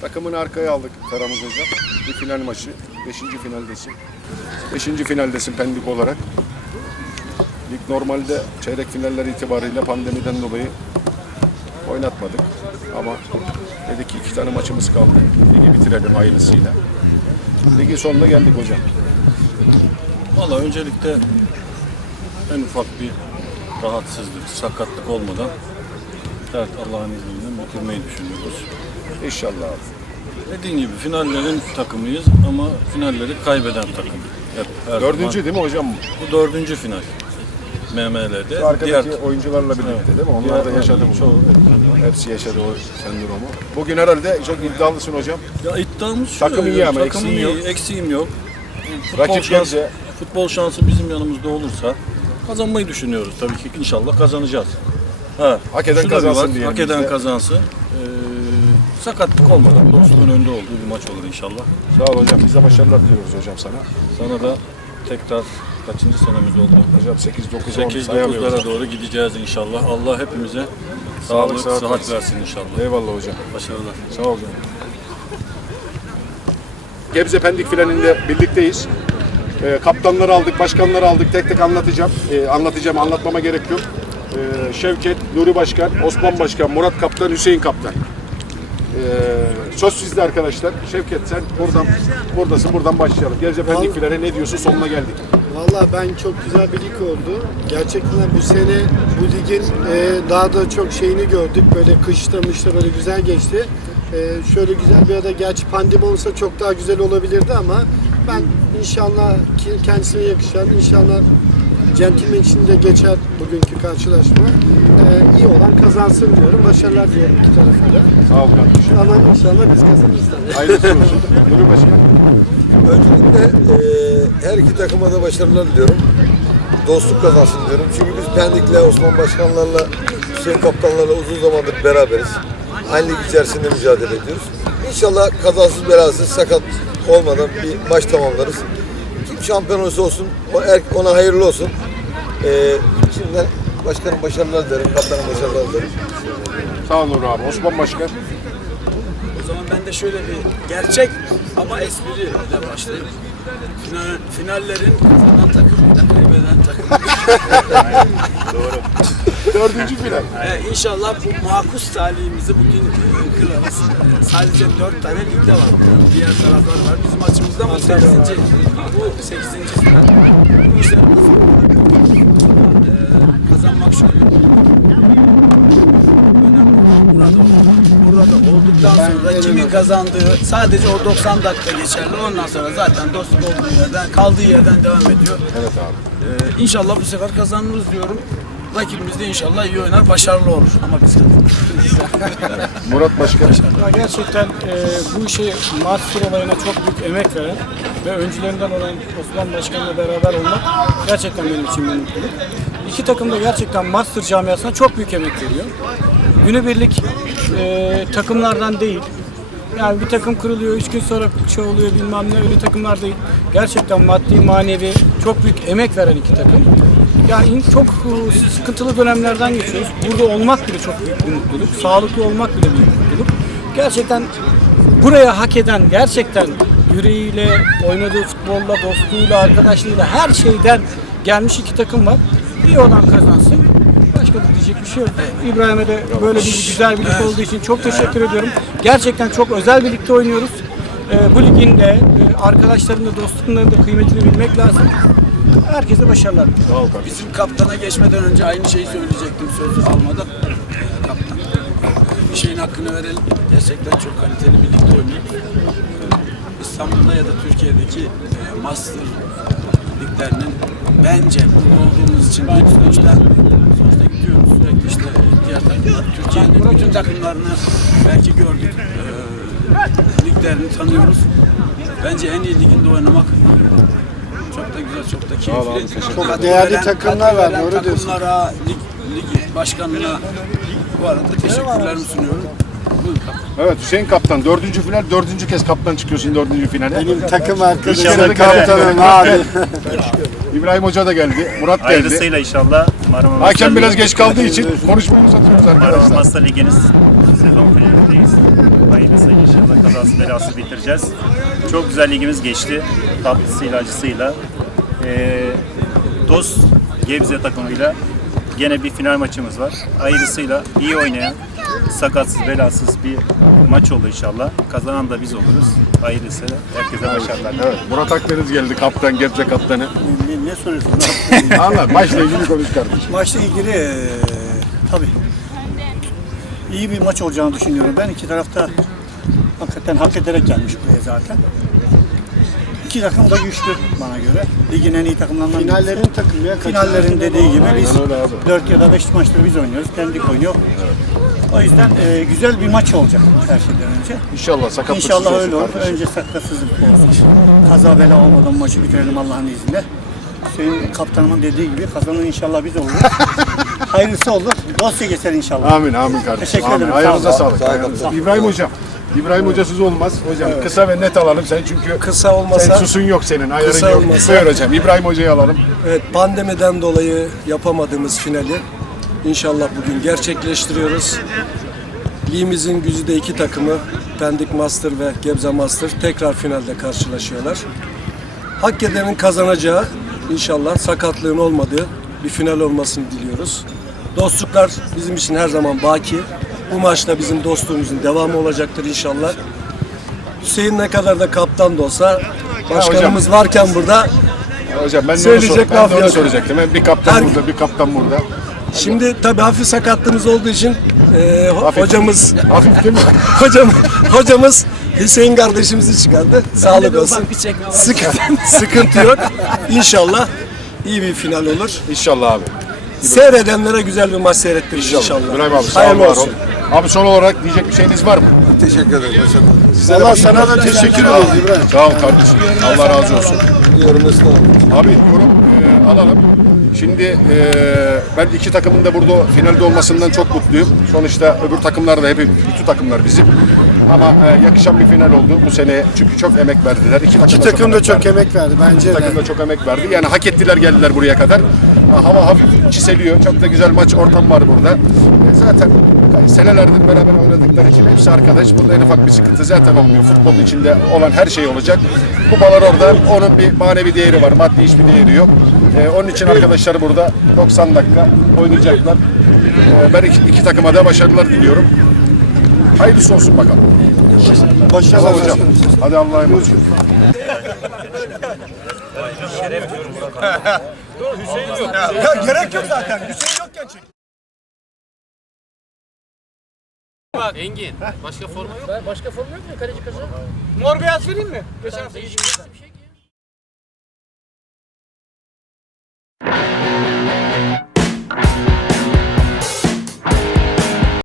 Takımını arkaya aldık Feramuz Hocam. Bir final maçı. Beşinci finaldesin. Beşinci finaldesin Pendik olarak. Lig normalde çeyrek finaller itibariyle pandemiden dolayı oynatmadık. Ama dedik ki iki tane maçımız kaldı. Ligi bitirelim hayırlısıyla. Ligin sonuna geldik hocam. Valla öncelikle en ufak bir rahatsızlık, sakatlık olmadan evet Allah'ın izniyle bitirmeyi düşünüyoruz. İnşallah. Dediğim gibi finallerin takımıyız ama finalleri kaybeden takım. Hep her Dördüncü zaman. değil mi hocam? Bu dördüncü final. MML'de. Şu arkadaki Diğer oyuncularla birlikte değil mi? Onlar da Diğer- yaşadı bunu. Çoğu- Hepsi yaşadı o sendromu. Bugün herhalde çok iddialısın hocam. Ya iddiamız şu. Takım iyi ama takımım eksiğin iyi, yok. Eksiğim yok. Futbol Rakip gelince- futbol şansı bizim yanımızda olursa kazanmayı düşünüyoruz. Tabii ki inşallah kazanacağız. Ha, Hak eden şu da bir kazansın var, diyelim Hak eden kazansın. Ee, sakatlık olmadan dostluğun önde olduğu bir maç olur inşallah. Sağ ol hocam. Biz de başarılar diliyoruz hocam sana. Sana da tekrar kaçıncı senemiz oldu? Hocam 8 9 10 8 sayamıyoruz. 9'lara doğru gideceğiz inşallah. Allah hepimize Sağlık, sağlık, sıhhat versin. inşallah. Eyvallah hocam. Başarılar. Sağ ol canım. Gebze Pendik finalinde birlikteyiz. Ee, kaptanları aldık, başkanları aldık. Tek tek anlatacağım. Ee, anlatacağım, anlatmama gerek yok. Ee, Şevket, Nuri Başkan, Osman Başkan, Murat Kaptan, Hüseyin Kaptan. Ee, söz sizde arkadaşlar. Şevket sen buradan buradasın, buradan başlayalım. Gebze Pendik finali ne diyorsun? Sonuna geldik. Valla ben çok güzel bir lig oldu. Gerçekten bu sene bu ligin e, daha da çok şeyini gördük. Böyle kışta mışta böyle güzel geçti. E, şöyle güzel bir arada gerçi pandemi olsa çok daha güzel olabilirdi ama ben inşallah ki kendisine yakışan inşallah centilmen için de geçer bugünkü karşılaşma. E, iyi olan kazansın diyorum. Başarılar diyorum iki tarafa da. Sağ ol kardeşim. Ama inşallah biz kazanırız tabii. Hayırlısı olsun. Nuri Başkan. Öncelikle eee, her iki takıma da başarılar diliyorum. Dostluk kazansın diyorum. Çünkü biz Pendik'le, Osman Başkanlarla, Hüseyin Kaptanlarla uzun zamandır beraberiz. Aynı lig içerisinde mücadele ediyoruz. İnşallah kazasız belasız sakat olmadan bir maç tamamlarız. Kim şampiyon olursa olsun o er- ona hayırlı olsun. Eee şimdiden başkanım başarılar dilerim, kaptanım başarılar dilerim. Sağ ol Nuri abi. Osman Başkan. O zaman ben de şöyle bir gerçek ama espriyle başlayayım. Final, finallerin kazanan takımıyla kaybeden takım. Dördüncü final. Ee, inşallah bu makus talihimizi bugün e, kırarız. Ee, Sadece dört tane ligde var. Diğer taraflar var. Bizim açımızda bu sekizinci, bu sekizinci final. İşte e, kazanmak şöyle. Burada olduktan sonra kimin kazandığı sadece o 90 dakika geçerli. Ondan sonra zaten dostluk olduğu yerden, kaldığı yerden devam ediyor. Evet abi. Ee, inşallah bu sefer kazanırız diyorum. Rakibimiz de inşallah iyi oynar, başarılı olur. Ama biz. Murat Başkan. Ya gerçekten e, bu işe master olayına çok büyük emek veren ve öncülerinden olan Osman Başkan'la beraber olmak gerçekten benim için bir mutluluk. İki takım da gerçekten master camiasına çok büyük emek veriyor. Günübirlik e, takımlardan değil. Yani bir takım kırılıyor, üç gün sonra şey oluyor bilmem ne öyle takımlar değil. Gerçekten maddi manevi çok büyük emek veren iki takım. Yani çok e, sıkıntılı dönemlerden geçiyoruz. Burada olmak bile çok büyük bir mutluluk. Sağlıklı olmak bile büyük bir mutluluk. Gerçekten buraya hak eden, gerçekten yüreğiyle, oynadığı futbolla, dostluğuyla, arkadaşlığıyla her şeyden gelmiş iki takım var. İyi olan kazansın. Başka da diyecek bir şey yok. İbrahim'e de böyle bir güzel bir lig olduğu için çok teşekkür ediyorum. Gerçekten çok özel bir ligde oynuyoruz. Ee, bu ligin de e, arkadaşların da dostlukların da kıymetini bilmek lazım. Herkese başarılar. Bizim kaptana geçmeden önce aynı şeyi söyleyecektim sözü almadan. Kaptan. Bir şeyin hakkını verelim. Gerçekten çok kaliteli bir ligde oynuyoruz. İstanbul'da ya da Türkiye'deki e, master liglerinin bence olduğumuz için büyük sonuçta sonuçta gidiyoruz sürekli işte diğer takımlar Türkiye'nin bütün takımlarını belki gördük. E, liglerini tanıyoruz. Bence en iyi liginde oynamak çok da güzel, çok da keyifli. Çok Katkı değerli veren- takımlar var, doğru diyorsun. Takımlara, lig, lig başkanına bu arada teşekkürlerimi sunuyorum. Buyurun kaptan. Evet Hüseyin Kaptan. Dördüncü final. Dördüncü kez kaptan çıkıyorsun dördüncü finale. Benim takım arkadaşım İnşallah kaptanım abi. İbrahim Hoca da geldi. Murat geldi. Hayırlısıyla inşallah Marmara Hakem biraz geç kaldığı için konuşmayı uzatıyoruz Marmara arkadaşlar. Master Ligi'niz sezon finalindeyiz. Hayırlısıyla inşallah kazası belasız bitireceğiz. Çok güzel ligimiz geçti. Tatlısıyla acısıyla. Ee, Dost Gebze takımıyla gene bir final maçımız var. Hayırlısıyla iyi oynayan, sakatsız belasız bir maç oldu inşallah. Kazanan da biz oluruz. Hayırlısıyla herkese başarılar. Evet, Murat Akdeniz geldi kaptan, Gebze kaptanı. Ne, ne soruyorsun? Anlat, maçla ilgili konuş kardeşim. Maçla ilgili eee tabii iyi bir maç olacağını düşünüyorum. Ben iki tarafta hakikaten hak ederek gelmiş buraya zaten. İki takım da güçlü bana göre. Ligin en iyi takımlarından birisi. Finallerin takımı ya. Finallerin dediği gibi biz. 4 ya da 5 maçları biz oynuyoruz. Pendik oynuyor. O yüzden eee, güzel bir maç olacak her şeyden önce. İnşallah sakatlıksız İnşallah olsun öyle olur. kardeşim. Önce sakatsızlık olsun. Kaza bela olmadan maçı bitirelim Allah'ın izniyle. Hüseyin kaptanımın dediği gibi kazanan inşallah biz oluruz. Hayırlısı olur. Dosya geçer inşallah. Amin, amin kardeşim. Teşekkür amin. ederim, Ayağınıza sağ olun. sağlık. ayağınıza. İbrahim Hocam. İbrahim Hocasız olmaz. Hocam kısa ve net alalım sen çünkü Kısa olmasa, sen susun yok senin, ayarın Kısa yok. olmasa- Buyur hocam, İbrahim Hoca'yı alalım. evet pandemiden dolayı yapamadığımız finali inşallah bugün gerçekleştiriyoruz. Ligimizin güzide iki takımı Pendik Master ve Gebze Master tekrar finalde karşılaşıyorlar. Hak edenin kazanacağı inşallah sakatlığın olmadığı bir final olmasını diliyoruz. Dostluklar bizim için her zaman baki. Bu maçta bizim dostluğumuzun devamı olacaktır inşallah. Hüseyin ne kadar da kaptan da olsa başkanımız varken burada Hocam ben de onu, Söyleyecek sor, ben de laf onu yok. soracaktım. Hem bir kaptan Her- burada, bir kaptan burada. Şimdi tabii hafif sakatlığımız olduğu için e, ho- Hafif. hocamız Hafif değil mi? hocam hocamız Hüseyin kardeşimizi çıkardı. Sağlık olsun. Sıkıntı, sıkıntı yok. İnşallah iyi bir final olur. İnşallah abi. Seyredenlere güzel bir maç seyrettiririz inşallah. İbrahim abi sağ ol, Hayırlı var olsun. ol. Abi son olarak diyecek bir şeyiniz var mı? Teşekkür ederim. Size de Allah sana da teşekkür ederiz İbrahim. Sağ ol kardeşim. Allah razı olsun. Yorum Mesut abi. Yorum e, alalım. Şimdi e, ben iki takımın da burada finalde olmasından çok mutluyum. Sonuçta öbür takımlar da hep bütün takımlar bizim. Ama e, yakışan bir final oldu bu sene çünkü çok emek verdiler. İki takım, İki takım da çok emek verdi bence İki de. takım da çok emek verdi. Yani hak ettiler geldiler buraya kadar. Ha, Hava hafif çiseliyor. Çok da güzel maç ortam var burada. E, zaten senelerdir beraber oynadıkları için hepsi arkadaş. Burada en ufak bir sıkıntı zaten olmuyor. Futbolun içinde olan her şey olacak. Kupalar orada. Onun bir manevi değeri var. Maddi hiçbir değeri yok. E, onun için arkadaşlar burada 90 dakika oynayacaklar. E, ben iki, iki takıma da başarılar diliyorum. Hayırlısı olsun bakalım. Başarılar Hocam. Hadi Allah'a emanet olun. Engin. Başka forma yok mu? Başka forma yok mu? Kaleci kazan. Mor beyaz vereyim mi? Geçen hafta hiç bir şey